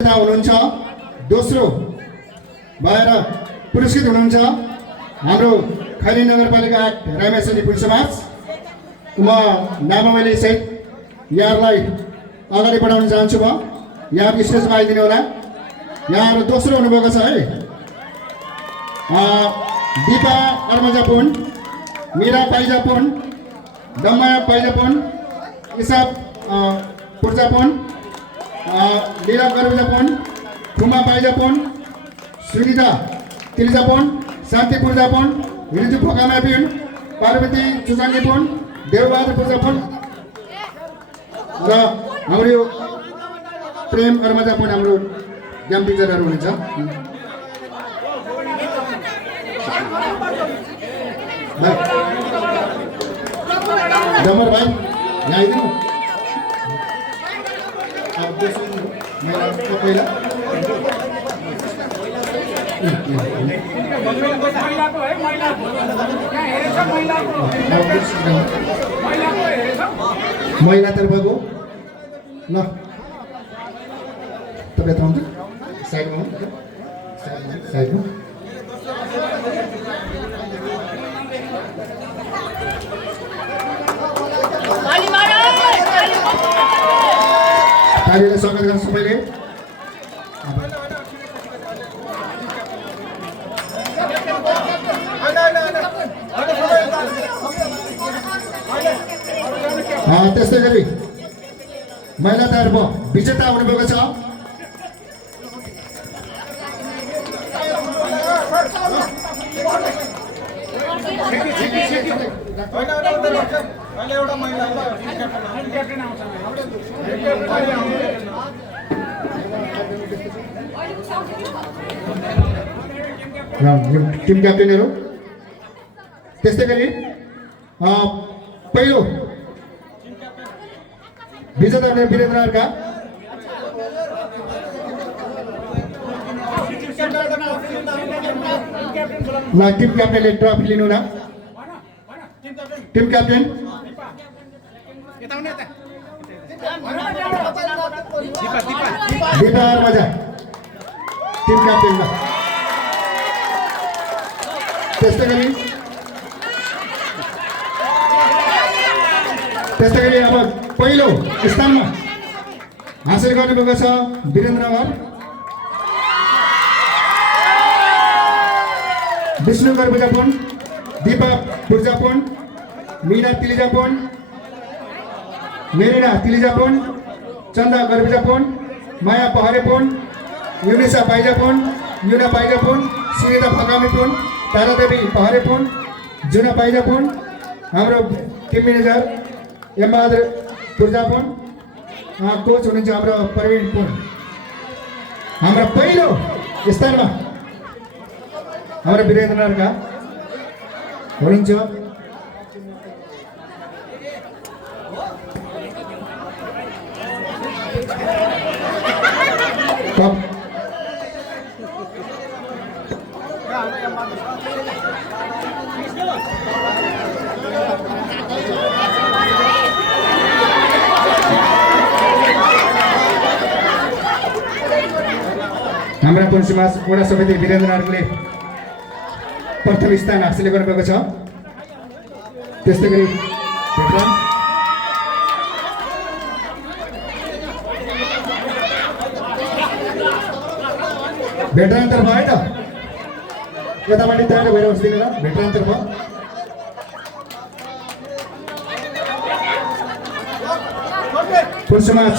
हुनुहुन्छ दोस्रो भएर पुरस्कृत हुनुहुन्छ हाम्रो खैरी नगरपालिका 8 रामेश्वरी पुल समाज। म नामावली सहित यहाँलाई अगाडि बढाउन चाहन्छु। म यहाँ स्टेजमा आइदिनु होला। यहाँ दोस्रो हुनुभएको छ है दीपा अर्मजा पुन, मीरा पाइजा पुन, दम्माया पाइजा पुन, इसाब पुर्जा पुन, लीला गर्विजा पुन, खुमा पाइजा पुन, सुनिता तिलिजा पुन, शान्ति पुर्जा पुन, रिजु फोकामा पुन, पार्वती चुचाङ्गे पुन, देवबहादुर पुर्जा पुन र हाम्रो प्रेम अर्मजा पुन हाम्रो ज्ञान टिचरहरू हुनुहुन्छ। जमर भाइ यहाँ आइदिनु। महिला तर्फको ल तपाईँ यता आउँछ साइडमा साइडमा तालीले स्वागत गर्नु सबैले। त्यस्तै गरी महिला तर्फ विजेता हुनुभएको छ टिम क्याप्टेनहरू। त्यस्तै गरी पहिलो विजेता हुने वीरेन्द्रका ल टिम क्याप्टेनले ट्रफी लिनु न। Team captain Deepa Armaja team captain ल। त्यस्तै गरी अब पहिलो स्थानमा हासिल गर्नुभएको छ वीरेन्द्रनगर विष्णु गर्बुजापुन, दीपा पुर्जापुन, मीना तिलिजापुन, मेरिना तिलिजापुन, चन्दा गर्बुजापुन, माया पहरेपुन, युनिसा पाइजापुन, युना पाइजापुन, सुनिता फकामीपुन, तारादेवी पहरेपुन, जुना पाइजापुन, हाम्रो टिम म्यानेजर एमबहादुर पुर्जापुन, कोच हुनुहुन्छ हाम्रो प्रवीण पुन। हाम्रो पहिलो स्थानमा हाम्रो वीरेन्द्रनगरका हुनुहुन्छ हाम्रा पुन समाज वडा समिति वीरेन्द्रनगरले प्रथम स्थान हासिल गर्नुभएको छ। त्यस्तै गरी भेटरान तर्फ है त यतापट्टि तयार भएर बस्दिनु ल। भेटरान तर्फ पुन समाज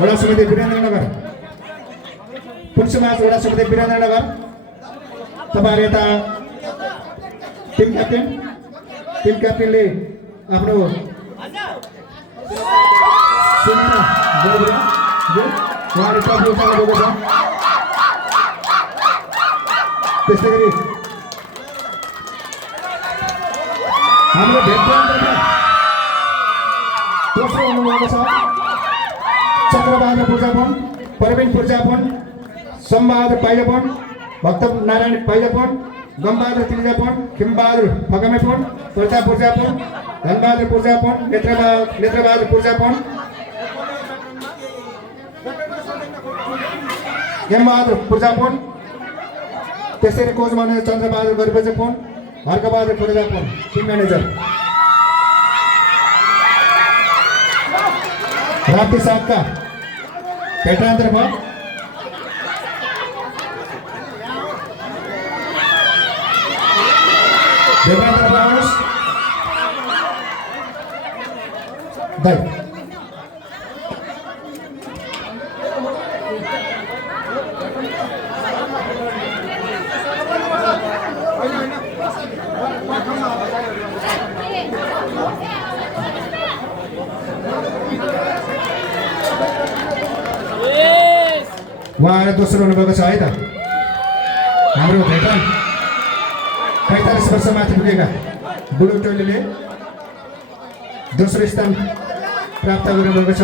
वडा समिति वीरेन्द्रनगर, पुन समाज वडा समिति वीरेन्द्रनगर तपाईहरु यता टिम क्याप्टेनले आफ्नो त्यस्तै गरी हाम्रो भेटरान दोस्रो हुनुभएको छ चक्रबहादुर पुर्जापुन, प्रवीण पुर्जापुन, सोमबहादुर पाइजापुन, भक्त नारायण पाइजापुन, गमबहादुर तिलिजापुन, खिमबहादुर फकामेपुन, प्रताप पुर्जापुन, धनबहादुर पुर्जापुन, नेत्रबहादुर पुर्जापुन, हेमबहादुर पूर्जापुन, त्यसरी coach manager Chandrabahadur Garibejapun, Harkabahadur Purjapun, team manager Rapti सातका भेटरान्तर्फ आउनुहोस् दाइ उहाँहरू दोस्रो हुनुभएको छ है त हाम्रो भेटरान 45 वर्षमाथि पुगेका बुढो टोलीले दोस्रो स्थान प्राप्त गर्नुभएको छ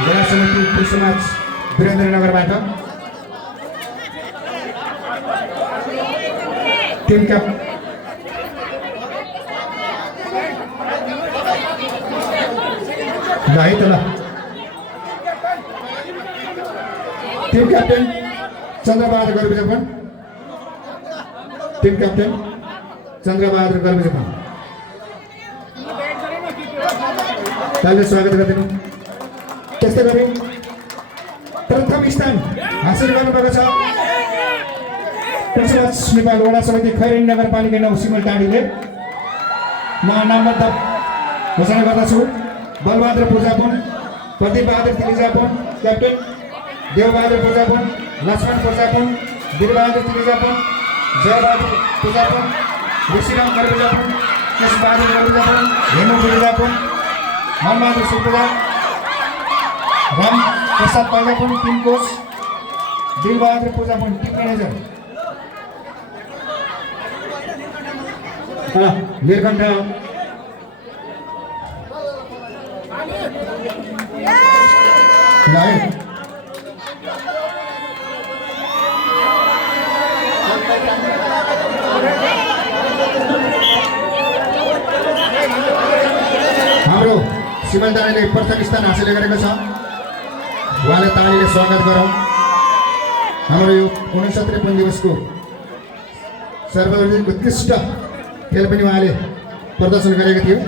जिल्ला समिति पुरुष समाज वीरेन्द्रनगरबाट टिमका ल है त ल team captain Chandrabahadur Garbijapun, team captain Chandrabahadur Garbijapun तालिमले स्वागत गरिदिनु। त्यस्तै गरी प्रथम स्थान हासिल गर्नुभएको छ पुरुष नेपाल वडा समिति खैरेनी नगरपालिका 9 सिमलटाढीले। म नामबद्ध घोषणा गर्दछु। Balbahadur Purjapun, Pradeepbahadur Tilijapun captain, Debbahadur Purjapun, Laxman Purjapun, Virbahadur Tilijapun, Jaybahadur Purjapun, Rishiram Garbijapun, Keshbahadur Garbijapun, Hemu Purjapun, Manbahadur Supuja, Ram Prasad Paijapun team coach, Dilbahadur Purjapun team manager, Nilkantha हाम्रो सिमलटाढीले प्रथम स्थान हासिल गरेको छ। उहाँले तालीले स्वागत गरौँ। हाम्रो यो 69 दिवसको सर्वाधिक उत्कृष्ट खेल पनि उहाँले प्रदर्शन गरेको थियो।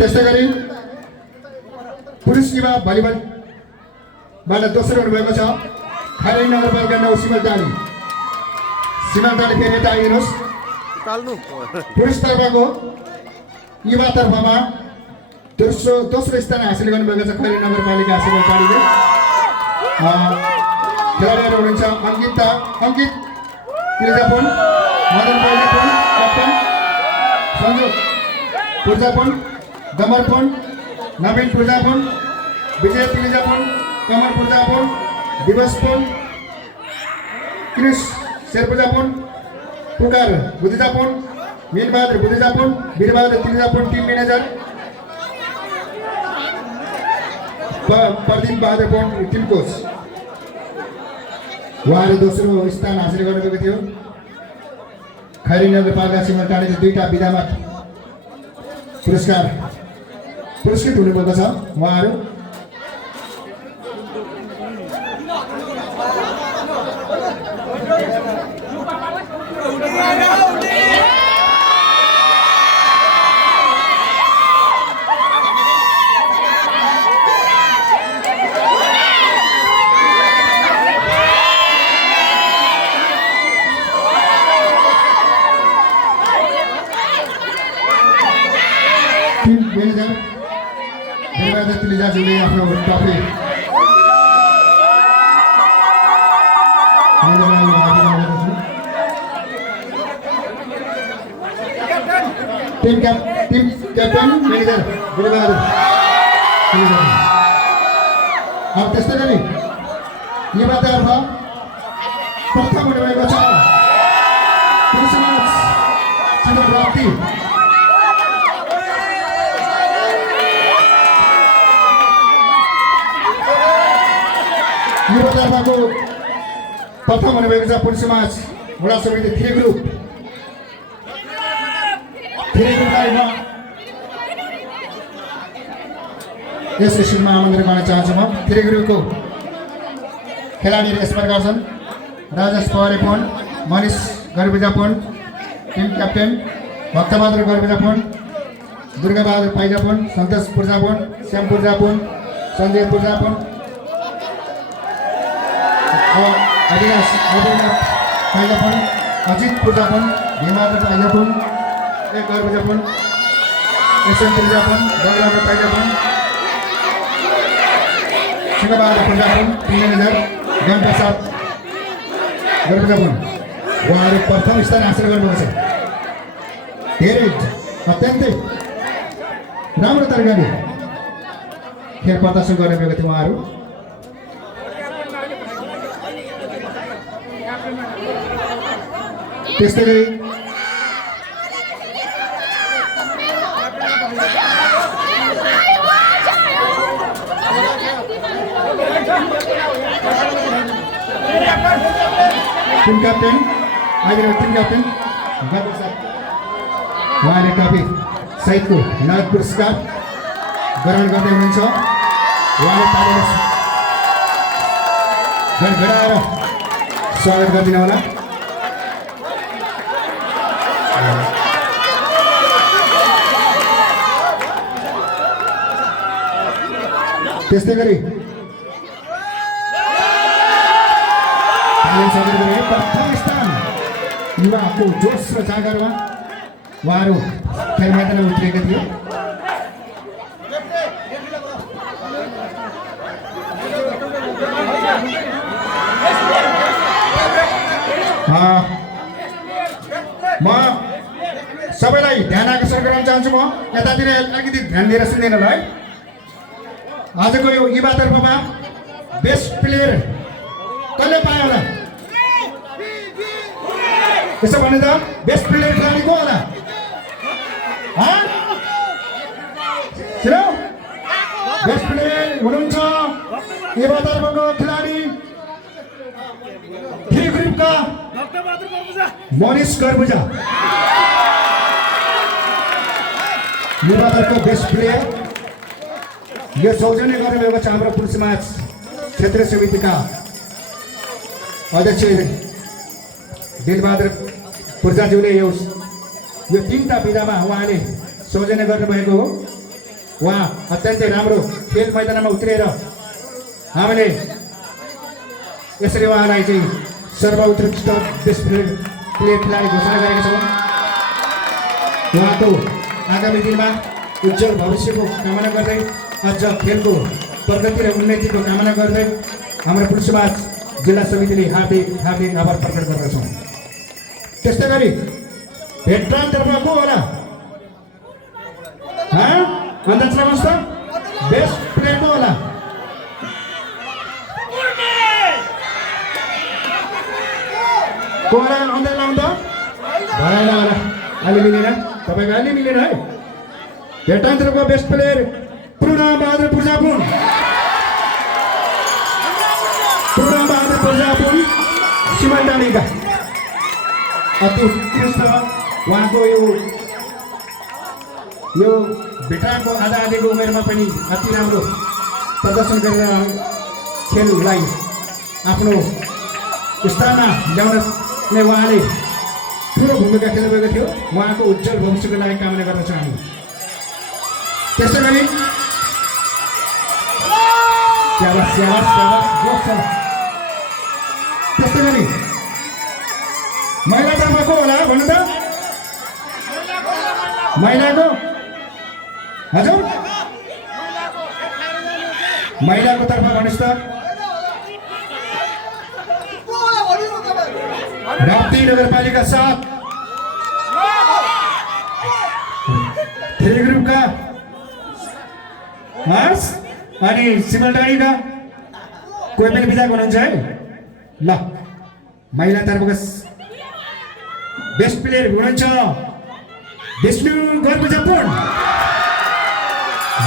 त्यस्तै गरी पुरुष युवा भलिबलबाट दोस्रो हुनुभएको छ खैरेनी नगरपालिका 9 सिमलटाढी। सिमलटाढी फेरि यता आइदिनुहोस्। पुरुष तर्फको युवा तर्फमा दोस्रो स्थान हासिल गर्नुभएको छ खैरेनी नगरपालिका सिमलटाढीले। खेलाडीहरू हुनुहुन्छ अङ्कित तिलिजापुन, मदन पाइजापुन क्याप्टेन, सञ्जु पूर्जापुन, दमरपुन, नवीन पूर्जापुन, विजय तिलिजापुन, कमल पूर्जापुन, दिवसपुन, क्रिस शेरपूर्जापुन, पुकार बुद्धिजापुन, मीनबहादुर बुद्धिजापुन, वीरबहादुर तिलिजापुन टिम म्यानेजर, प्रदीप बहादुर पुन टिम कोच। उहाँले दोस्रो स्थान हासिल गर्नुभएको थियो। खैरेनी नगरपालिका सिमलटाढीले 2टा विधामा पुरस्कृत हुनुभएको छ। उहाँहरू म्यानेजर वीरबहादुर तिलिजाज्यूले आफ्नो ट्रफी टिम क्याप्टेन म्यानेजर गुरुबहादुर। अब त्यस्तै गरी युवातर्फ प्रथम हुनुभएको छ पुरुषमाज चिनो प्राप्ति। युवातर्फको प्रथम हुनुभएको छ पुरुषमाज वडा समिति थिए ग्रुप। थिए ग्रुपलाई यस स्कुलमा आमन्त्रण गर्न चाहन्छु। म थिए ग्रुपको खेलाडीहरू यस प्रकार छन्: राजेश पवारे फोन, मनिष गर्विजापोन, टिम क्याप्टेन भक्तबहादुर गर्विजापोन, दुर्गाबहादुर पाइजापोन, सन्तोष पूर्जापोन, श्याम पूर्जापोन, सञ्जय पूर्जापोन, अविनाश पाइजापोन, अजित पूर्जापोन, भीमबहादुर पाइजापोन, एक Garbijapon, SM Purjapon, Gangabahadur Paijapon, Singhabahadur Purjapon, team manager Gyanprasad Garbijapon. उहाँहरू प्रथम स्थान हासिल गर्नुभएको छ। धेरै अत्यन्तै राम्रो तरिकाले खेल प्रदर्शन गर्नुभएको थियो उहाँहरू। त्यस्तै गरी टिम क्याप्टेन अहिले टिम क्याप्टेन उहाँले ट्रफी सहितको नगद पुरस्कार ग्रहण गर्दै हुनुहुन्छ। उहाँले तालिम गडगडाएर स्वागत गरिदिनु होला। त्यस्तै गरी प्रथम स्थान युवाको जोस र जागरमा उहाँहरू खेल मैदानमा उत्रिएका थिए। म सबैलाई ध्यान आकर्षण गराउन चाहन्छु। म यतातिर अलिकति ध्यान दिएर सुन्दैन होला है। आजको यो युवातर्फमा बेस्ट प्लेयर कसले पायो होला? यसो भने त बेस्ट प्लेयर खेलाडी को होला? बेस्ट प्लेयर हुनुहुन्छ युवातर्फको खेलाडी थ्री ग्रुपका मनिष गर्बुजा। युवातर्फको बेस्ट प्लेयर यो सौजन्य गर्नुभएको छ हाम्रो पुरुष समाज क्षेत्रीय समितिका अध्यक्ष दिलबहादुर पूर्जाज्यूले यो तीनटा विधामा उहाँले सौजन्य गर्नुभएको हो। उहाँ अत्यन्तै राम्रो खेल मैदानमा उत्रिएर हामीले यसरी उहाँलाई चाहिँ सर्वोत्कृष्ट बेस्ट प्लेयर खेलाडी घोषणा गरेका छौँ। उहाँको आगामी दिनमा उज्जवल भविष्यको कामना गर्दै अझ खेलको प्रगति र उन्नतिको कामना गर्दै हाम्रो पुरुष समाज जिल्ला समितिले हार्दिक हार्दिक आभार प्रकट गर्दछौँ। त्यस्तै गरी भेटरान तर्फ को होला? अन्दाज लगाउनुहोस् त बेस्ट प्लेयर को होला? को होला अन्दाज लगाउनु त? भएन होला, अहिले मिलेन, तपाईँको अहिले मिलेन है। भेटरान तर्फको बेस्ट प्लेयर पूर्णबहादुर पूर्जापुन। पूर्णबहादुर पूर्जापुन सिमलडाँडीका अति उत्कृष्ट उहाँको यो भेटरानको आधा आधीको उमेरमा पनि अति राम्रो प्रदर्शन गरेर खेललाई आफ्नो स्थानमा ल्याउन नै उहाँले ठुलो भूमिका खेल्नुभएको थियो। उहाँको उज्जवल भविष्यको लागि कामना गर्दछौँ हामी। त्यस्तै गरी त्यस्तै गरी महिला तर्फ को होला भन्नु त? महिलाको हजुर महिलाको तर्फ भन्नुहोस् त? राप्ती नगरपालिका 7 थ्री ग्रुपका हर्ष अनि सिमलटारीका कोही पनि बिदाको हुनुहुन्छ है ल महिला तर्फका बेस्ट प्लेयर हुनुहुन्छ विष्णु गर्बुजपुर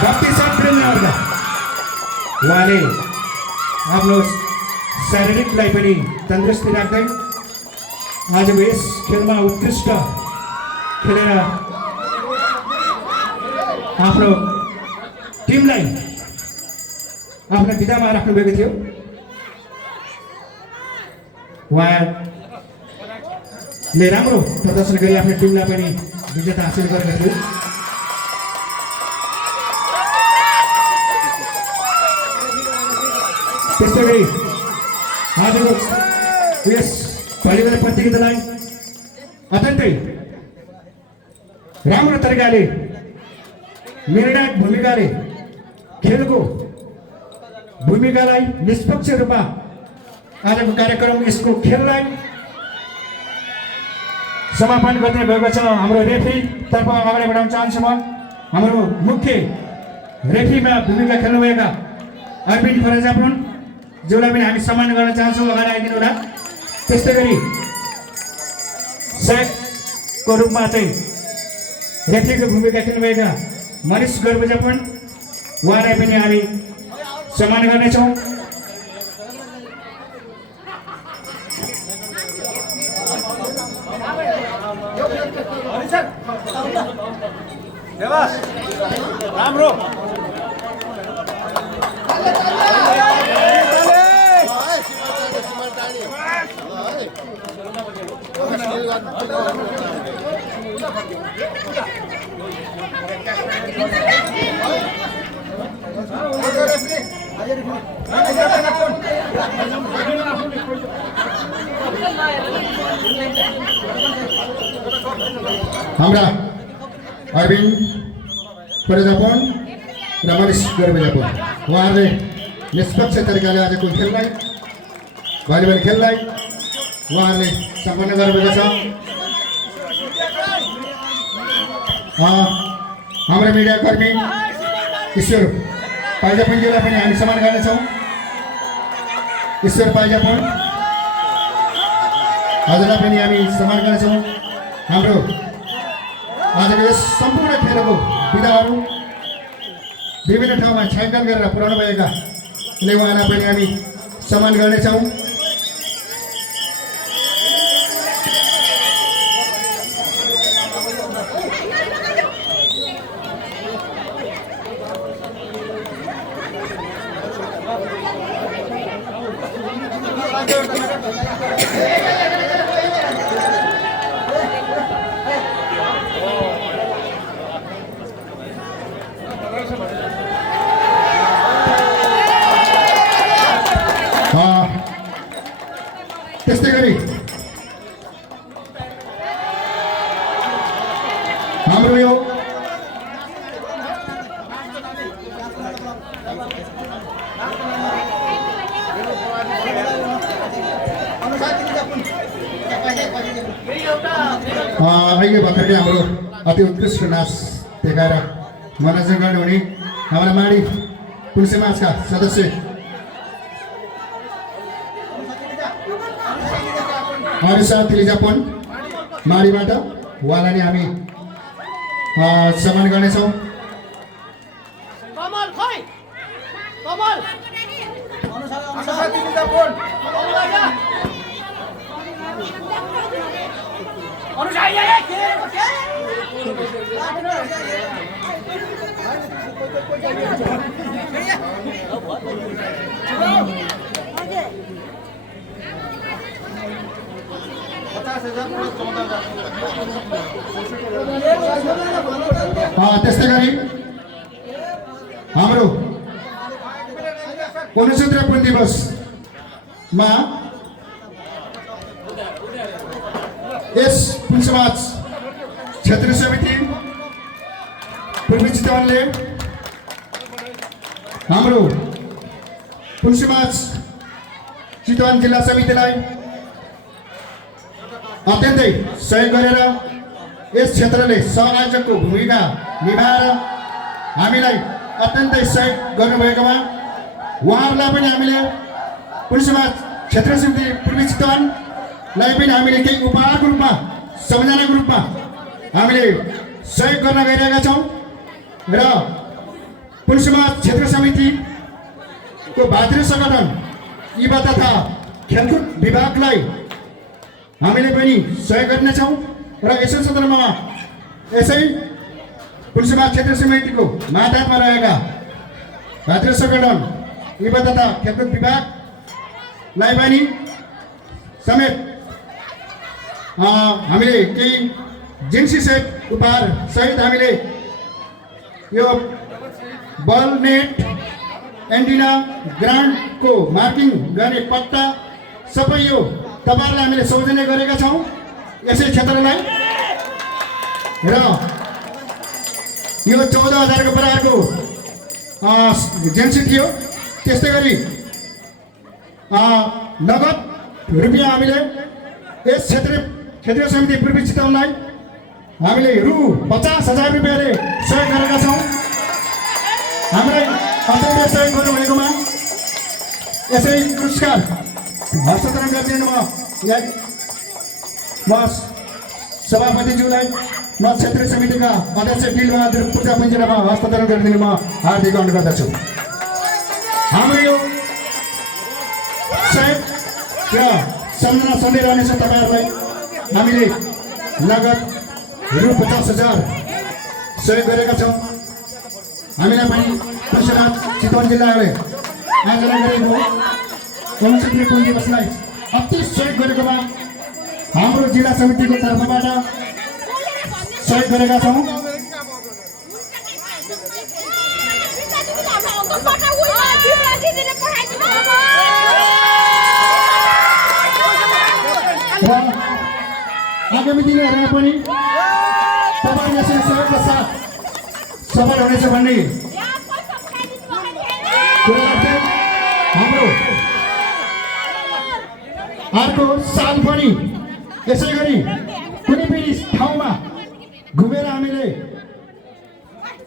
भक्ति साथ प्रेमीहरूका उहाँले आफ्नो शारीरिकलाई पनि तन्दुरुस्ती राख्दै आजको यस खेलमा उत्कृष्ट खेलेर आफ्नो टिमलाई आफ्नो विधामा राख्नुभएको थियो। उहाँले राम्रो प्रदर्शन गरी आफ्नो टिमलाई पनि विजेता हासिल गरेका थियो। त्यस्तै गरी आजको यस भलिबल प्रतियोगितालाई अत्यन्तै राम्रो तरिकाले निर्णायक भूमिकाले खेलको भूमिकालाई निष्पक्ष रूपमा आजको कार्यक्रम यसको खेललाई समापन गर्ने भएको छ। हाम्रो रेफ्री तर्फ अगाडि बढाउन चाहन्छु म हाम्रो मुख्य रेफ्रीमा भूमिका खेल्नुभएका अरविन्द फरेजापुन जोलाई पनि हामी सम्मान गर्न चाहन्छौँ, अगाडि आइदिनु होला। त्यस्तै गरी सहायकको रूपमा चाहिँ रेफ्रीको भूमिका खेल्नुभएका मनिष गर्बुजापुन उहाँलाई पनि हामी सम्मान गर्नेछौँ। राम्रो हाम्रा अरविन्द फरेजापुन र मनिष गर्बुजापुन उहाँहरूले निष्पक्ष तरिकाले आजको खेललाई भलिबल खेललाई उहाँहरूले सम्पन्न गर्नुभएको छ। हाम्रो मिडियाकर्मी ईश्वर पाइजापुनजीलाई पनि हामी सम्मान गर्नेछौँ। ईश्वर पाइजापुन हजुरलाई पनि हामी सम्मान गर्नेछौँ। हाम्रो आजको यस सम्पूर्ण खेलको विधाहरू विभिन्न ठाउँमा छायाङ्कन गरेर पुर्याउनु भएकाले उहाँलाई पनि हामी सम्मान गर्नेछौँ। त्यस्तै गरी हाम्रो यो अहिले भर्खरै हाम्रो अति उत्कृष्ट नाच देखाएर मनोरञ्जन गर्नुहुने हाम्रा माडी पुन समाजका सदस्य हरिसा थिलिजापुन माडीबाट उहाँलाई हामी सम्मान गर्नेछौँ। त्यस्तै गरी हाम्रो 69 पुन दिवसमा यस पुन समाज क्षेत्रीय समिति पूर्वी चितवनले हाम्रो पुन समाज चितवन जिल्ला समितिलाई अत्यन्तै सहयोग गरेर यस क्षेत्रले सहआयोजकको भूमिका निभाएर हामीलाई अत्यन्तै सहयोग गर्नुभएकोमा उहाँहरूलाई पनि हामीले पुलिसमा क्षेत्र समिति पूर्वी चितवनलाई पनि हामीले केही उपहारको रूपमा सम्झनाको रूपमा हामीले सहयोग गर्न गइरहेका छौँ र पुलिसमा क्षेत्र समितिको भातृ सङ्गठन युवा तथा खेलकुद विभागलाई हामीले पनि सहयोग गर्नेछौँ र यसै सन्दर्भमा यसै पुलिसमा क्षेत्र समितिको मातहतमा रहेका भातृ सङ्गठन युवा तथा खेलकुद विभागलाई पनि समेत हामीले केही जिन्सी सेट उपहार सहित हामीले यो बल नेट एन्टिना ग्राउन्डको मार्किङ गर्ने पट्टा सबै यो तपाईँहरूलाई हामीले सौजन्य गरेका छौँ यसै क्षेत्रलाई र यो 14,000 को प्रकारको जेन्सी थियो। त्यस्तै गरी नगद रुपियाँ हामीले यस क्षेत्रीय समिति पूर्वी चितवनलाई हामीले रु 50,000 रुपियाँले सहयोग गरेका छौँ। हामीलाई अत्यन्तै सहयोग गर्नुभएकोमा यसै पुरस्कार हस्तान्तरण गरिदिनुमा म सभापतिज्यूलाई म क्षेत्रीय समितिका अध्यक्ष बिलबहादुर पूजा पुञ्जीमा हस्तान्तरण गरिदिनुमा हार्दिक अनुरोध गर्दछु। हाम्रो यो सहयोग र सम्झना सधैँ रहनेछ। तपाईँहरूलाई हामीले नगद रु 50,000 सहयोग गरेका छौँ। हामीलाई पनि पश्चिम चितवन जिल्लाले आयोजना गरेको क्षेत्रीय पुँजी दिवसलाई अति सहयोग गरेकोमा हाम्रो जिल्ला समितिको तर्फबाट सहयोग गरेका छौँ। र आगामी दिनहरूमा पनि तपाईँ यसरी सहयोगका साथ सफल हुनेछ भन्ने कुरा हाम्रो अर्को साल पनि यसै गरी कुनै पनि ठाउँमा घुमेर हामीले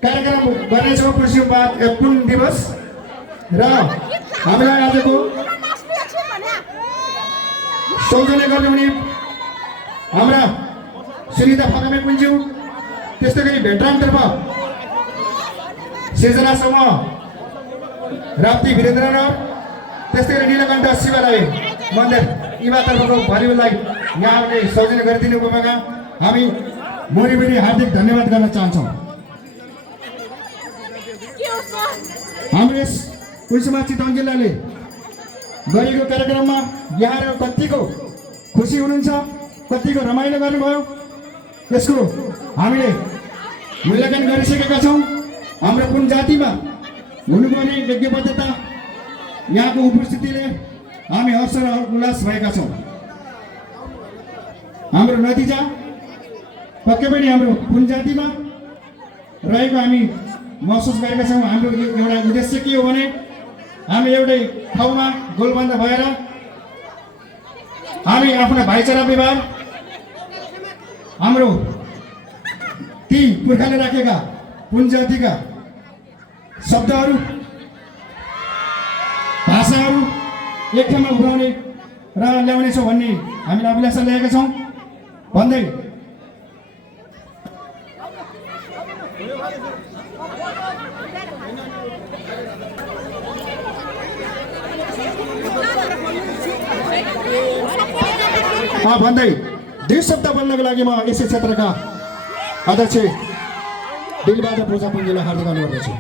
कार्यक्रम गर्नेछौँ। पुन दिवस र हामीलाई आजको सौजन्य गर्नुहुने हाम्रा सुनिता फकामे कुञ्ज्यू, त्यस्तै गरी भेटरानतर्फ सृजना समूह राप्ती वीरेन्द्र, त्यस्तै गरी नीलकण्ठ शिवालय मन्दिर इमातर्फको भलिबललाई यहाँले सौजन्य गरिदिनु भएका हामी मोरीबेरी हार्दिक धन्यवाद गर्न चाहन्छौँ। हाम्रो यस पुलिसमा चितवन जिल्लाले गरेको कार्यक्रममा यहाँहरू कतिको खुसी हुनुहुन्छ, कतिको रमाइलो गर्नुभयो, यसको हामीले मूल्याङ्कन गरिसकेका छौँ। हाम्रो कुन जातिमा हुनुपर्ने यज्ञबद्धता यहाँको उपस्थितिले हामी हर्ष र उल्लास भएका छौँ। हाम्रो नतिजा पक्कै पनि हाम्रो कुन जातिमा रहेको हामी महसुस गरेका छौँ। हाम्रो एउटा उद्देश्य के हो भने हामी एउटै ठाउँमा गोलबन्द भएर हामी आफ्नो भाइचारा व्यवहार, हाम्रो ती पुर्खाले राखेका कुन जातिका शब्दहरू भाषाहरू एक ठाउँमा उठाउने र ल्याउनेछौँ भन्ने हामीले अभिलाषा ल्याएका छौँ भन्दै दुई शब्द बोल्नको लागि म यसै क्षेत्रका अध्यक्ष बिलबहादुर पूजा पुञ्जीलाई हार्दिक अनुरोध गर्छु।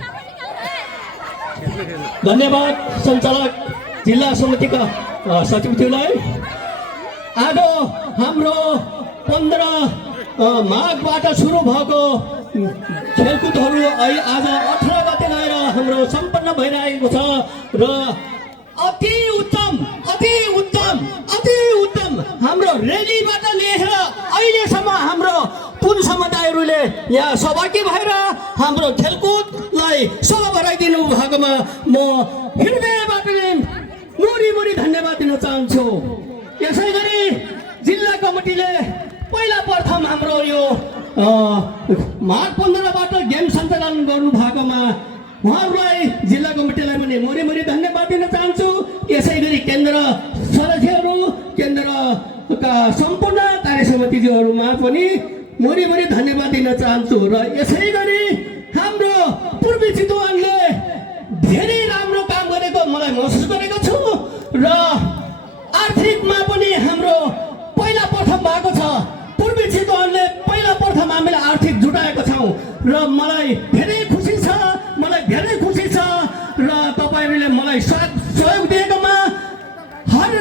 धन्यवाद सञ्चालक जिल्ला समितिका सचिवज्यूलाई। आज हाम्रो 15 माघबाट सुरु भएको खेलकुदहरू आज 18 गते गएर हाम्रो सम्पन्न भइरहेको छ र अति उत्तम हाम्रो रेलीबाट लिएर अहिलेसम्म हाम्रो पुन समुदायहरूले यहाँ सहभागी भएर हाम्रो खेलकुदलाई सफल बनाइदिनु भएकोमा म हृदयबाट नै मुरी धन्यवाद दिन चाहन्छु। यसै गरी जिल्ला कमिटीले पहिला प्रथम हाम्रो यो माघ 15बाट गेम सञ्चालन गर्नुभएकोमा उहाँहरूलाई जिल्ला कमिटीलाई पनि मरी धन्यवाद दिन चाहन्छु। यसै गरी केन्द्र सदस्यहरू, केन्द्रका सम्पूर्ण कार्य समितिज्यूहरूमा पनि मरी धन्यवाद दिन चाहन्छु। र यसै गरी हाम्रो पूर्वी चितवनले धेरै राम्रो काम गरेको मलाई महसुस गरेको छु र आर्थिकमा पनि हाम्रो पहिला प्रथम भएको छ। पूर्वी चितवनले पहिला प्रथम हामीले आर्थिक जुटाएको छौँ र मलाई धेरै खुसी छ र तपाईँहरूले मलाई सहयोग दिएकोमा हर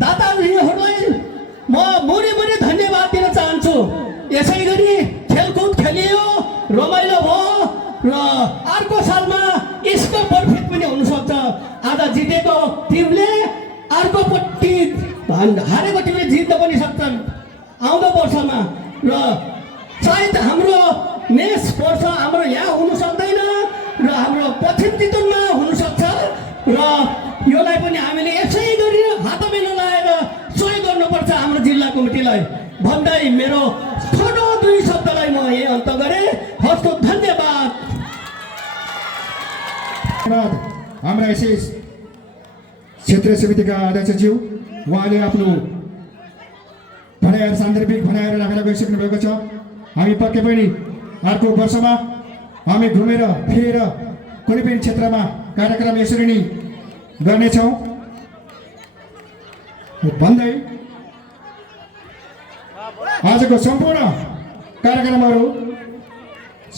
दाताहरूलाई म मरी धन्यवाद दिन चाहन्छु। यसै गरी खेलकुद खेलियो, रमाइलो भयो र अर्को सालमा यसको बर्फित पनि हुनसक्छ। आज जितेको टिमले अर्कोपट्टि हारेको टिमले जित्न पनि सक्छन् आउँदो वर्षमा र सायद हाम्रो नेक्स्ट वर्ष हाम्रो यहाँ हुन सक्दैन र हाम्रो पश्चिम चितवनमा हुनसक्छ र योलाई पनि हामीले यसै गरी हातमा लगाएर सहयोग गर्नुपर्छ हाम्रो जिल्ला कमिटीलाई भन्दै मेरो छोटो 2 शब्दलाई म यही अन्त गरेँ। हस्त धन्यवाद। हाम्रा यसै क्षेत्रीय समितिका अध्यक्षज्यू उहाँले आफ्नो भनाइहरू सान्दर्भिक भनाइहरू राखेर गइसक्नु भएको छ। हामी पक्कै पनि अर्को वर्षमा हामी घुमेर फिरेर कुनै पनि क्षेत्रमा कार्यक्रम यसरी नै गर्नेछौँ भन्दै आजको सम्पूर्ण कार्यक्रमहरू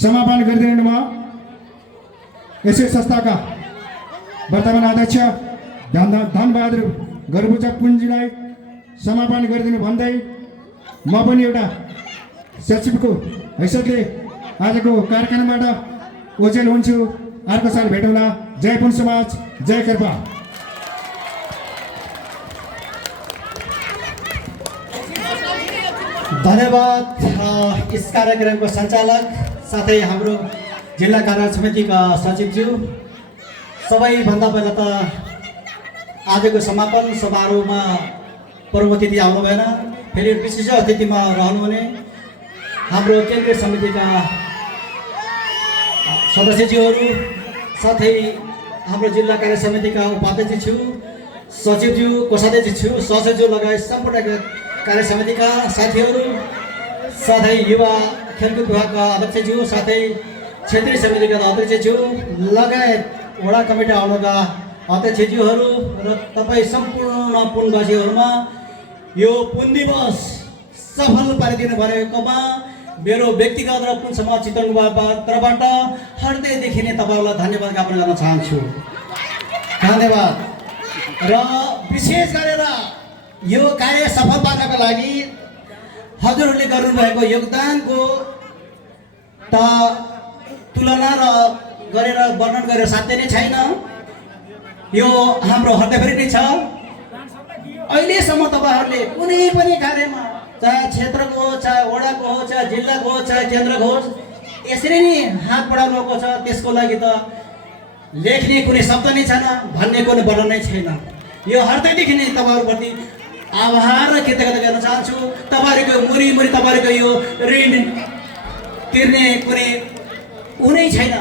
समापन गरिदिनुमा यसै संस्थाका वर्तमान अध्यक्ष धनबहादुर गर्बुजा पुन्जीलाई समापन गरिदिनु भन्दै म पनि एउटा सचिवको हैसियतले आजको कार्यक्रमबाट ओझेल हुन्छु। अर्को साल भेटौँला। जय पुन समाज, जय कृपा। धन्यवाद इस कार्यक्रमको सञ्चालक साथै हाम्रो जिल्ला कार्य समितिका सचिवज्यू। सबैभन्दा पहिला त आजको समापन समारोहमा प्रमुख अतिथि आउनु भएन, फेरि विशेष अतिथिमा रहनुहुने हाम्रो केन्द्रीय समितिका सदस्यज्यूहरू साथै हाम्रो जिल्ला कार्य समितिका उपाध्यक्षज्यू, सचिवज्यू, कोषाध्यक्षज्यू, सहसचिवज्यू लगायत सम्पूर्ण कार्य समितिका साथीहरू, साथै युवा खेलकुद विभागका अध्यक्षज्यू, साथै क्षेत्रीय समितिका अध्यक्षज्यू लगायत वडा कमिटी आउनुका अध्यक्षज्यूहरू र तपाईँ सम्पूर्ण पुनवासीहरूमा यो पुन दिवस सफल पारिदिनु भएकोमा मेरो व्यक्तिगत र पुन समाज चितवनको तर्फबाट हृदयदेखि नै तपाईँहरूलाई धन्यवाद ज्ञापन गर्न चाहन्छु। धन्यवाद। र विशेष गरेर यो कार्य सफल पार्नको लागि हजुरहरूले गर्नुभएको योगदानको त तुलना र गरेर वर्णन गरेर साध्य नै छैन। यो हाम्रो हृदयभरि नै छ। अहिलेसम्म तपाईँहरूले कुनै पनि कार्यमा, चाहे क्षेत्रको हो, चाहे वडाको हो, चाहे जिल्लाको हो, चाहे केन्द्रको होस्, यसरी नै हात बढाउनुको छ। त्यसको लागि त लेख्ने कुनै शब्द नै छैन, भन्ने कुनै वर्णन नै छैन। यो हृदयदेखि नै तपाईँहरूप्रति आभार र कृतज्ञता गर्न चाहन्छु। तपाईँहरूको मुरी तपाईँहरूको यो ऋण तिर्ने कुनै उनै छैन।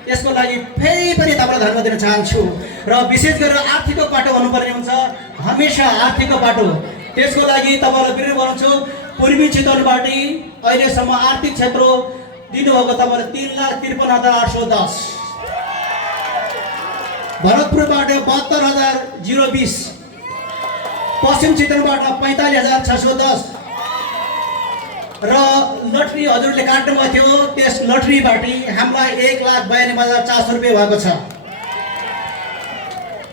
त्यसको लागि फेरि पनि तपाईँलाई धन्यवाद दिन चाहन्छु। र विशेष गरेर आर्थिकको पाटो हुनुपर्ने हुन्छ, हमेसा आर्थिकको पाटो। त्यसको लागि तपाईँलाई विनम्र गर्छु। पूर्वी चितवनबाट अहिलेसम्म आर्थिक क्षेत्र दिनुभएको तपाईँले 3,53,810, भरतपुरबाट 72,020, पश्चिम चितवनबाट 45,610 र लटरी हजुरले काट्नुभएको थियो, त्यस लटरीबाट हामीलाई 1,92,400 रुपियाँ भएको छ।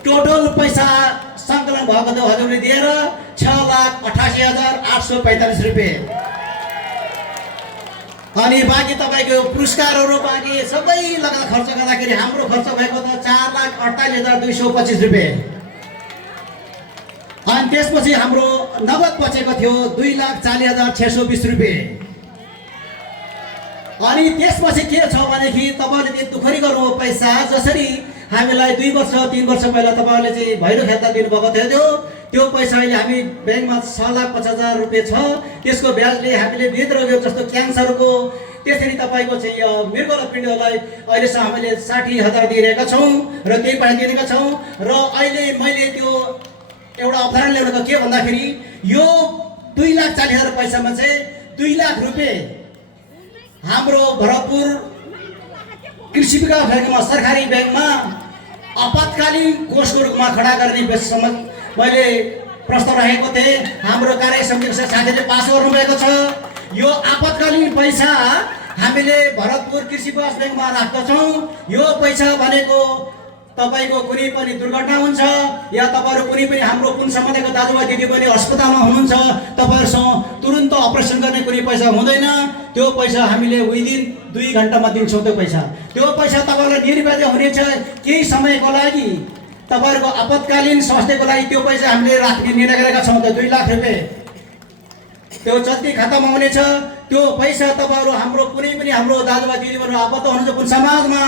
टोटल पैसा सङ्कलन भएको थियो हजुरले दिएर 6,88,845 रुपियाँ। अनि बाँकी तपाईँको पुरस्कारहरू बाँकी सबै लगाएर खर्च गर्दाखेरि हाम्रो खर्च भएको त 4,48,225 रुपियाँ। अनि त्यसपछि हाम्रो नगद बचेको थियो 2,40,620 रुपियाँ। अनि त्यसपछि के छ भनेदेखि तपाईँले त्यो दुखरी गर्नु पैसा जसरी हामीलाई 2 वर्ष 3 वर्ष पहिला तपाईँले चाहिँ भैलो खेल्दा दिनुभएको थियो, त्यो पैसा अहिले हामी ब्याङ्कमा 6,50,000 रुपियाँ छ। त्यसको ब्याजले हामीले हृदरोग जस्तो क्यान्सरको त्यसरी तपाईँको चाहिँ मृगौला पिण्डलाई अहिलेसम्म हामीले 60,000 दिइरहेका छौँ र केही पैसा दिएका छौँ। र अहिले मैले त्यो एउटा अवधारणा ल्याउनुको के भन्दाखेरि यो 2,40,000 पैसामा चाहिँ 2 लाख रुपियाँ हाम्रो भरतपुर कृषि विकास ब्याङ्कमा सरकारी ब्याङ्कमा आपतकालीन कोषको रूपमा खडा गर्ने बेसम्म मैले प्रस्ताव राखेको थिएँ। हाम्रो कार्य समितिको साथीले पास गर्नुभएको छ। यो आपतकालीन पैसा हामीले भरतपुर कृषि विकास ब्याङ्कमा राख्दछौँ। यो पैसा भनेको तपाईँको कुनै पनि दुर्घटना हुन्छ या तपाईँहरू कुनै पनि हाम्रो कुन सम्बन्धको दाजुभाइ दिदीबहिनी अस्पतालमा हुनुहुन्छ, तपाईँहरूसँग तुरुन्त अपरेसन गर्ने कुनै पैसा हुँदैन। त्यो पैसा हामीले विदिन 2 घन्टामा दिन्छौँ। त्यो पैसा तपाईँहरूलाई निर्वाह हुनेछ केही समयको लागि। तपाईँहरूको आपतकालीन स्वास्थ्यको लागि त्यो पैसा हामीले राख्ने निर्णय गरेका छौँ। 2 लाख रुपियाँ त्यो चल्ती खातामा हुनेछ। त्यो पैसा तपाईँहरू हाम्रो कुनै पनि हाम्रो दाजुभाइ दिदीबहिनी आपत हुनुहुन्छ कुन समाजमा,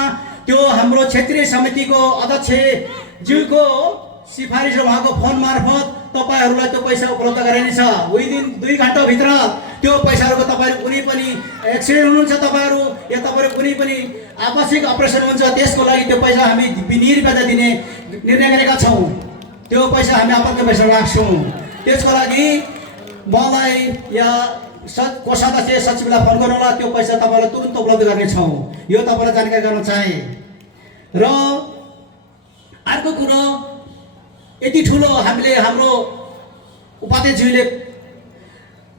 त्यो हाम्रो क्षेत्रीय समितिको अध्यक्षज्यूको सिफारिस र उहाँको फोन मार्फत तपाईँहरूलाई त्यो पैसा उपलब्ध गराइनेछ। विदिन 2 घन्टाभित्र त्यो पैसाहरूको तपाईँहरू कुनै पनि एक्सिडेन्ट हुनुहुन्छ तपाईँहरू या तपाईँहरू कुनै पनि आवश्यक अपरेसन हुन्छ त्यसको लागि त्यो पैसा हामी निर्वाह दिने निर्णय गरेका छौँ। त्यो पैसा हामी आपतको पैसा राख्छौँ। त्यसको लागि मलाई या कोषाध्यक्ष सचिवलाई फोन गर्नु होला। त्यो पैसा तपाईँलाई तुरुन्त उपलब्ध गर्नेछौँ। यो तपाईँलाई जानकारी गर्न चाहे। र अर्को कुरो यति ठुलो हामीले हाम्रो उपाध्यक्षज्यूले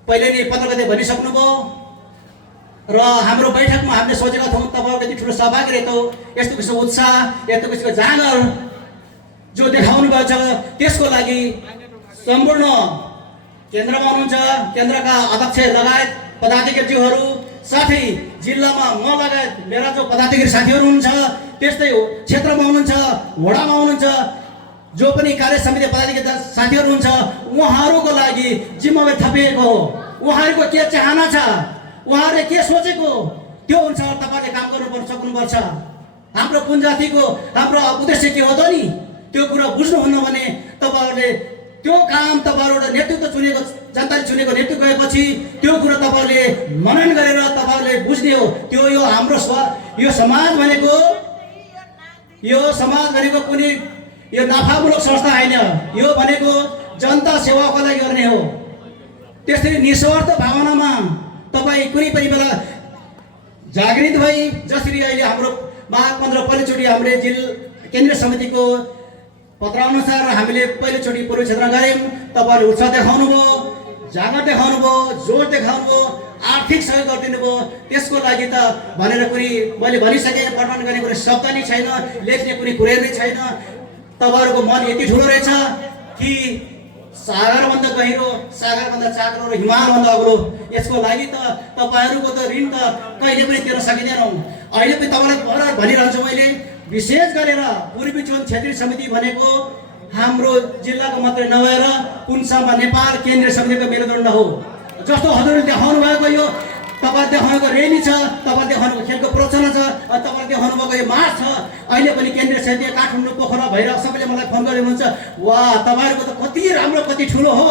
पहिले नै 15 गते भनिसक्नुभयो र हाम्रो बैठकमा हामीले सोचेका थियौँ तपाईँहरूको यति ठुलो सहभागी रहेको यस्तो किसिमको उत्साह यस्तो किसिमको जाँगर जो देखाउनु भएको छ त्यसको लागि सम्पूर्ण केन्द्रमा हुनुहुन्छ केन्द्रका अध्यक्ष लगायत पदाधिकारीज्यूहरू साथै जिल्लामा म लगायत मेरा जो पदाधिकारी साथीहरू हुनुहुन्छ त्यस्तै क्षेत्रमा हुनुहुन्छ वडामा हुनुहुन्छ जो पनि कार्य समिति पदाधिकारी साथीहरू हुनुहुन्छ उहाँहरूको लागि जिम्मेवारी थपिएको हो। उहाँहरूको के चाहना छ, उहाँहरूले के सोचेको त्यो अनुसार तपाईँले काम गर्नु सक्नुपर्छ। हाम्रो कुन जातिको हाम्रो उद्देश्य के हो त नि त्यो कुरा बुझ्नुहुन्न भने तपाईँहरूले त्यो काम तपाईँहरूबाट नेतृत्व चुनेको जनताले चुनेको नेतृत्व गएपछि त्यो कुरा तपाईँहरूले मनन गरेर तपाईँहरूले बुझ्ने हो। त्यो यो हाम्रो यो समाज भनेको कुनै यो नाफामूलक संस्था होइन। यो भनेको जनता सेवाको लागि गर्ने हो। त्यसरी निस्वार्थ भावनामा तपाईँ कुनै पनि बेला जागृत भई जसरी अहिले हाम्रो माघ 15 पहिलोचोटि हामीले केन्द्रीय समितिको पत्रानुसार हामीले पहिलोचोटि पूर्व क्षेत्रमा गऱ्यौँ। तपाईँहरूले उत्साह देखाउनु भयो, जाँगर देखाउनु भयो, जोड देखाउनु भयो, आर्थिक सहयोग गरिदिनु भयो। त्यसको लागि त भनेर कुनै मैले भनिसकेँ वर्णन गर्ने कुनै शब्द नै छैन, लेख्ने कुनै कुरा नै छैन। तपाईँहरूको मन यति ठुलो रहेछ कि सागरभन्दा गहिरो, सागरभन्दा चाक्रो र हिमालभन्दा अग्लो। यसको लागि त तपाईँहरूको त ऋण त कहिले पनि तिर्न सकिँदैनौँ। अहिले पनि तपाईँलाई भनिरहन्छु मैले, विशेष गरेर पूर्वी जोन क्षेत्रीय समिति भनेको हाम्रो जिल्लाको मात्रै नभएर पुनसम्म नेपाल केन्द्रीय समितिको मेरुदण्ड हो। जस्तो हजुरले देखाउनु भएको यो तपाईँले देखाउनुको रेली छ, तपाईँले देखाउनुको खेलको प्रोत्साहन छ, तपाईँले देखाउनु भएको यो मार्च छ। अहिले पनि केन्द्रीय समिति काठमाडौँ पोखरा भएर सबैले मलाई फोन गरिनुहुन्छ, वा तपाईँहरूको त कति राम्रो कति ठुलो हो।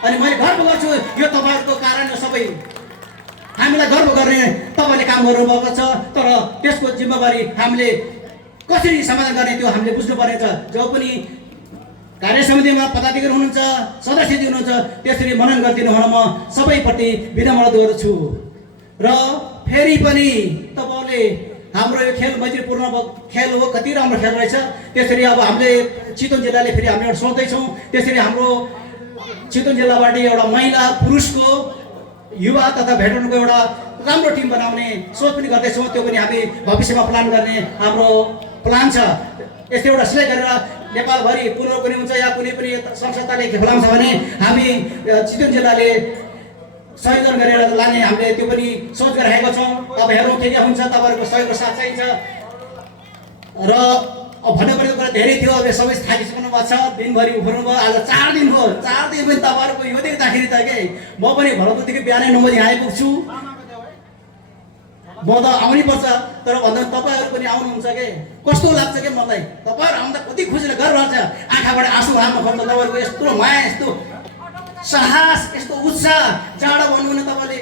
अनि मैले गर्व गर्छु यो तपाईँहरूको कारण हो। सबै हामीलाई गर्व गर्ने तपाईँले काम गर्नुभएको छ। तर त्यसको जिम्मेवारी हामीले कसरी समाधान गर्ने त्यो हामीले बुझ्नुपर्ने छ। जो पनि कार्य समितिमा पदाधिकारी हुनुहुन्छ सदस्य हुनुहुन्छ त्यसरी मनन गरिदिनु हुन म सबैपट्टि विनम्र गर्छु। र फेरि पनि तपाईँले हाम्रो यो खेल मैत्रीपूर्ण खेल हो, कति राम्रो खेल रहेछ। त्यसरी अब हामीले चितवन जिल्लाले फेरि हामी एउटा सोच्दैछौँ त्यसरी हाम्रो चितवन जिल्लाबाट एउटा महिला पुरुषको युवा तथा भेटरनको एउटा राम्रो टिम बनाउने सोच पनि गर्दैछौँ। त्यो पनि हामी भविष्यमा प्लान गर्ने हाम्रो प्लान छ। यस्तै एउटा सिलाइ गरेर नेपालभरि पुनः कुनै हुन्छ या कुनै पनि संस्थाले खेलाउँछ भने हामी चितवन जिल्लाले संयोजन गरेर लाने हामीले त्यो पनि सोच गरिरहेका छौँ। अब हेरौँ के हुन्छ, तपाईँहरूको सहयोगको साथ चाहिन्छ। र अब भन्नुपर्ने कुरा धेरै थियो, अब सबै थाकिसक्नु भएको छ। दिनभरि उफ्रिनु भयो, आज 4 दिन भयो। 4 दिन पनि तपाईँहरूको यो देख्दाखेरि त के म पनि भरतपुरदेखि बिहानै 9 बजी आइपुग्छु। म त आउनै पर्छ, तर भन्दा तपाईँहरू पनि आउनुहुन्छ के कस्तो लाग्छ कि मलाई तपाईँहरू आउँदा कति खुसीले गर्व लाग्छ आँखाबाट आँसु आमा खोज्छ तपाईँहरूको यस्तो माया यस्तो साहस यस्तो उत्साह चाँडो भन्नुहुने तपाईँले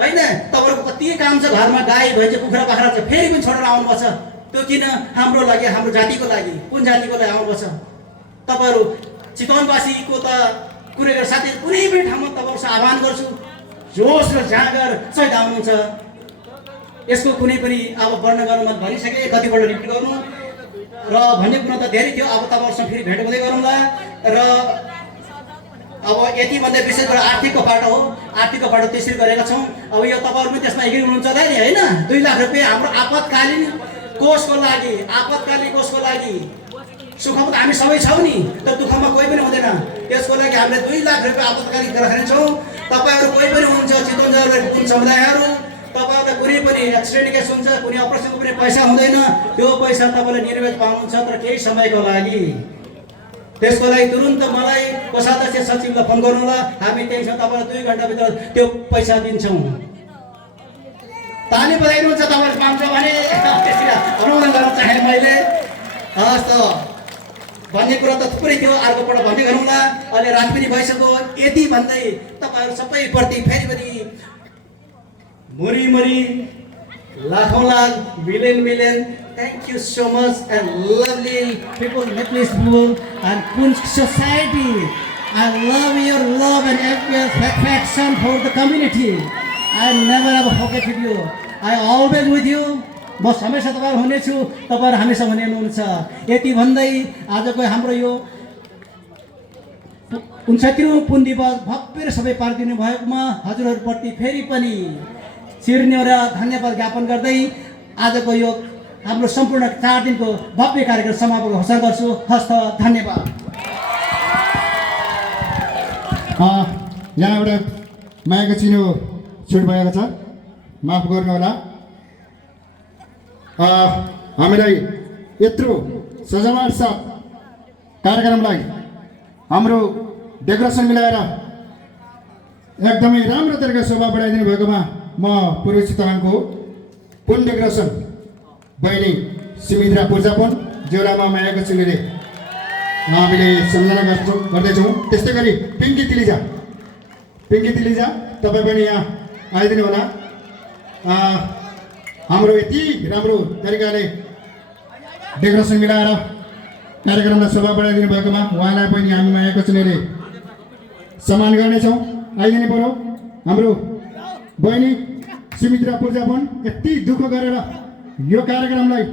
होइन तपाईँहरूको कति काम छ घरमा गाई भैँसी कुखुरा बाख्रा छ फेरि पनि छोडेर आउनुपर्छ त्यो किन हाम्रो लागि हाम्रो जातिको लागि कुन जातिको लागि आउनुपर्छ तपाईँहरू चितवनवासीको त कुनै साथी कुनै पनि ठाउँमा तपाईँहरू आह्वान गर्छु जोस र जाँगर सहित आउनुहुन्छ यसको कुनै पनि अब वर्णन गर्न मन भनिसकेँ कतिपल्ट रिपिट गर्नु र भन्ने कुरा त धेरै थियो अब तपाईँहरूसँग फेरि भेट हुँदै गरौँला र अब यति भन्दा विशेष गरेर आर्थिकको पाटो हो आर्थिकको पाटो त्यसरी गरेका छौँ अब यो तपाईँहरू पनि त्यसमा एग्री हुनुहुन्छ होला नि होइन 2 लाख रुपियाँ हाम्रो आपतकालीन कोषको लागि सुखमा त हामी सबै छौँ नि तर दुःखमा कोही पनि हुँदैन त्यसको लागि हामीले 2 लाख रुपियाँ आपतकालीन राखेका छौँ तपाईँहरू कोही पनि हुनुहुन्छ चितवन जिल्लाको कुन समुदायहरू तपाईँहरूलाई कुनै पनि एक्सिडेन्ट केस हुन्छ कुनै अपरेसनको पनि पैसा हुँदैन त्यो पैसा तपाईँले निर्वेद पाउनुहुन्छ तर केही समयको लागि त्यसको लागि तुरुन्त मलाई कोषाध्यक्ष सचिवलाई फोन गर्नु होला हामी त्यहीसँग तपाईँलाई 2 घन्टाभित्र त्यो पैसा दिन्छौँ ताली बजाइनुहुन्छ तपाईँहरू पाउँछ भने त्यसरी अनुमोदन गर्न चाहेँ मैले हस् त भन्ने कुरा त थुप्रै थियो अर्कोपल्ट भन्ने गरौँला अहिले रात पनि भइसक्यो यति भन्दै तपाईँहरू सबैप्रति फेरि पनि मुरी लाखौँ lakh million thank you so much and lovely people Nepalese people and Punch society. I love your love and affection for the community. I never ever forget you. I always with you. म हमेसा तपाईँहरू हुनेछु तपाईँहरू हामीसँग हुनुहुन्छ यति भन्दै आजको हाम्रो यो 69औं पुन दिवस भव्य सबै पारिदिनु भएकोमा हजुरहरूप्रति फेरि पनि चिर्ने र धन्यवाद ज्ञापन गर्दै आजको यो हाम्रो सम्पूर्ण 4 दिनको भव्य कार्यक्रम समापन घोषणा गर्छु हस्त धन्यवाद यहाँ एउटा मायाको चिनो छुट भएको छ माफ गर्नु होला हामीलाई यत्रो सजावट साथ कार्यक्रमलाई हाम्रो डेकोरेसन मिलाएर एकदमै राम्रो तरिका शोभा बढाइदिनु भएकोमा म पूर्वी चितवनको पुन डेकोरेसन बहिनी सुमित्रा पूर्जापन जेउलामा मायाको चुलीले हामीले सम्झना गर्दैछौँ त्यस्तै गरी पिङ्की तिलिजा तपाईँ पनि यहाँ आइदिनु होला हाम्रो यति राम्रो तरिकाले डेकोरेसन मिलाएर कार्यक्रमलाई शोभा बढाइदिनु भएकोमा उहाँलाई पनि हामी मायाको चुलीले सम्मान गर्नेछौँ आइदिनु पर्यो हाम्रो बहिनी सुमित्रा पूर्जापन यति दुःख गरेर यो कार्यक्रमलाई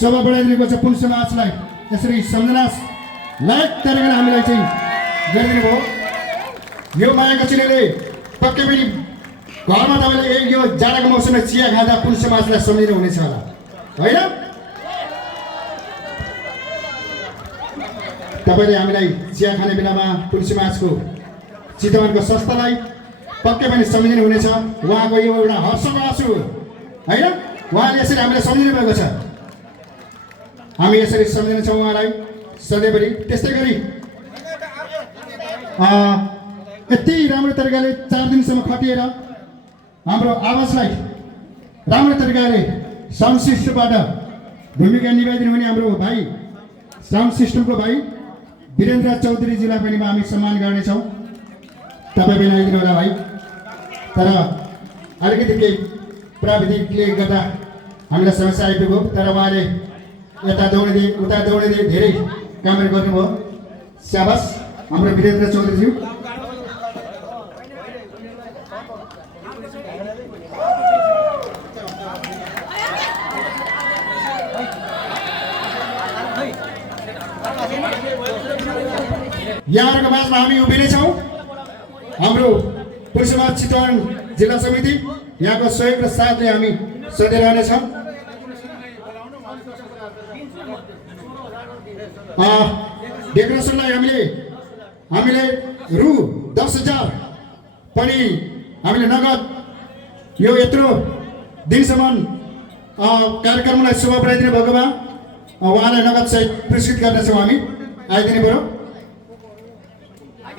शोभा बढाइदिएको छ पुन समाजलाई यसरी सम्झना लायक तरिकाले हामीलाई चाहिँ गरिदिनु भयो यो मायाको चिनीले पक्कै पनि घरमा तपाईँले यो जाडाको मौसममा चिया खाँदा पुन समाजलाई सम्झिनु हुनेछ होला होइन तपाईँले हामीलाई चिया खाने बेलामा पुन समाजको चितवनको संस्थालाई पक्कै पनि सम्झिनु हुनेछ उहाँको यो एउटा हर्षको आँसु होइन उहाँले यसरी हामीलाई सम्झिनु भएको छ हामी यसरी सम्झिनेछौँ उहाँलाई सधैँभरि त्यस्तै गरी यति राम्रो तरिकाले 4 दिनसम्म खटिएर हाम्रो आवाजलाई राम्रो तरिकाले साउन्ड सिस्टमबाट भूमिका निभाइदिनु हुने हाम्रो भाइ साउन्ड सिस्टमको भाइ वीरेन्द्र चौधरीजीलाई पनि हामी सम्मान गर्नेछौँ तपाईँ पनि आइदिनु होला भाइ तर अलिकति केही प्राविधिकले गर्दा हामीलाई समस्या आइपुग्यो तर उहाँले यता दौडिँदै उता दौडिँदै धेरै कामहरू गर्नुभयो स्याबास हाम्रो वीरेन्द्र चौधरीज्यू यहाँहरूको माझमा हामी उभिने छौँ हाम्रो पुन समाज चितवन जिल्ला समिति यहाँको सहयोग र साथले हामी सधैँ रहनेछौँ डेकोरेसनलाई हामीले रु 10,000 पनि हामीले नगद यो यत्रो दिनसम्म कार्यक्रमलाई शोभा बढाइदिनु भएकोमा उहाँलाई नगद सहित पुरस्कृत गर्नेछौँ हामी आइदिनु पऱ्यो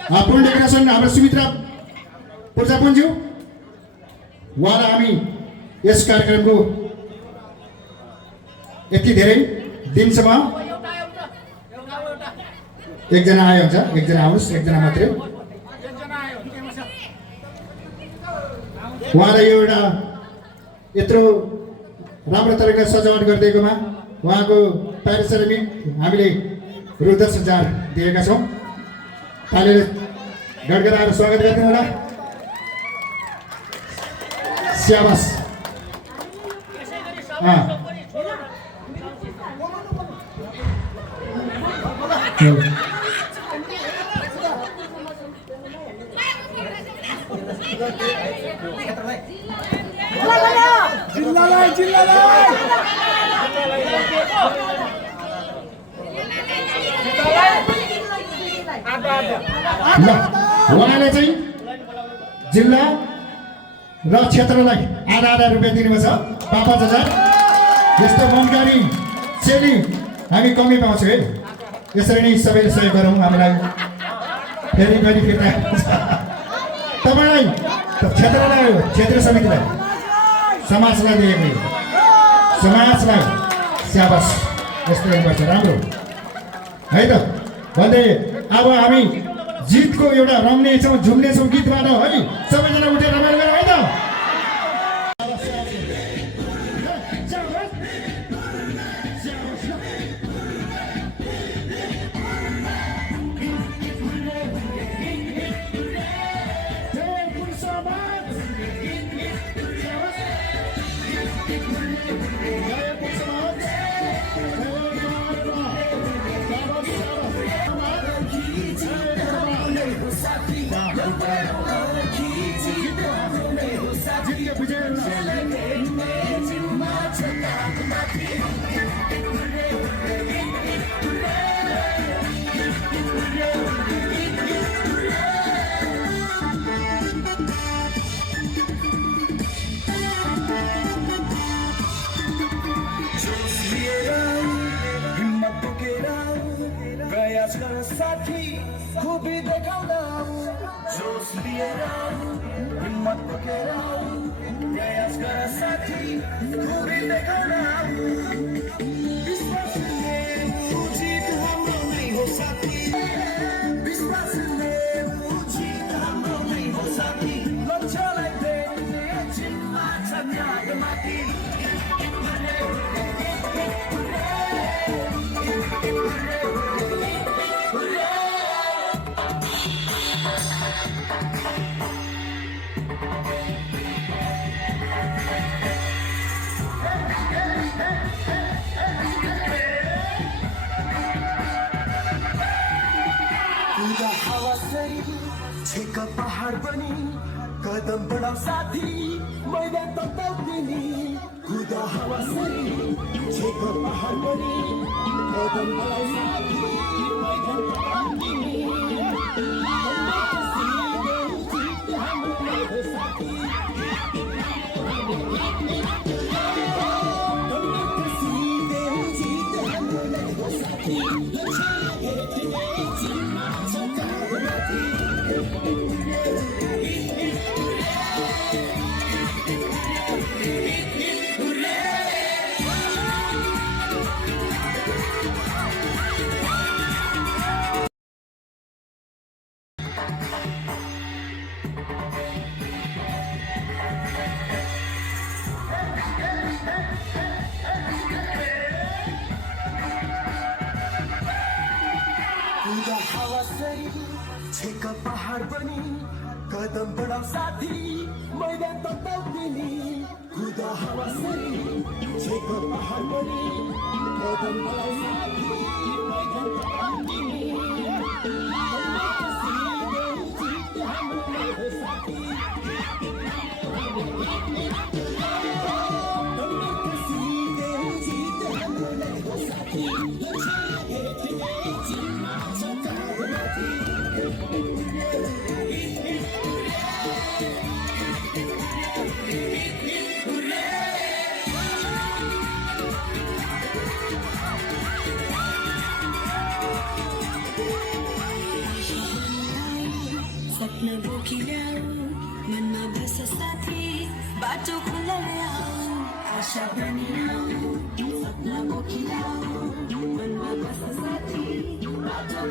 पुन डेकोरेसन हाम्रो सुमित्रा पूर्जापनज्यू उहाँलाई हामी यस कार्यक्रमको यति धेरै दिनसम्म एकजना आयो हुन्छ, एकजना आउनुहोस्, एकजना मात्रै। उहाँलाई यो एउटा यत्रो राम्रो तरिकाले सजावट गरिदिएकोमा उहाँको पारिश्रमिक हामीले रु 10,000 दिएका छौँ। तालीले गडगडाएर स्वागत गरिदिनु होला। स्याबास। उहाँले चाहिँ जिल्ला र क्षेत्रलाई आधा रुपियाँ दिनुभएको छ, 5,000। यस्तो मनकारी चेली हामी कमी पाउँछौँ है। यसरी नै सबैले सहयोग गरौँ हामीलाई। फेरि फिर्ता तपाईँलाई क्षेत्रलाई, क्षेत्र समितिलाई, समाजलाई दिएको समाजलाई स्याबास। यस्तो गर्नुपर्छ, राम्रो है त भन्दै अब हामी जितको एउटा रम्नेछौँ, झुम्नेछौँ गीतबाट है। सबैजना उठेर रमाइलो गरौँ है त। साथी खुबी देखाउँदा जोस लिएर हिम्मत बोकेर प्रयास गर साथी खुबी देखाउँदा विश्वासले जित हाम्रो नै हो साथी विश्वासले जित हाम्रो नै हो साथी लक्ष्यलाई देख्ने जिम्मा छ त्यागमाथि छेक पहाड पनि कदम बढाऊ साथी मैदान तताउदिनी खुदा हावा सरी छेक पहाड पनि कदम बढाऊ साथी मैदान तताउदिनी छेक पहाड पनि कदम बढाऊ साथी मैदान तताउदिनी खुदा हावा सरी छेक पहाड पनि कदम बढाऊ साथी मैदान तताउदिनी सपना बोकिल्याऊ मनमा बस साथी बाटो खुला ल्याऊ आशा बनिल्याऊ सपना बोकिल्याऊ मनमा बस्छ साथी बाटो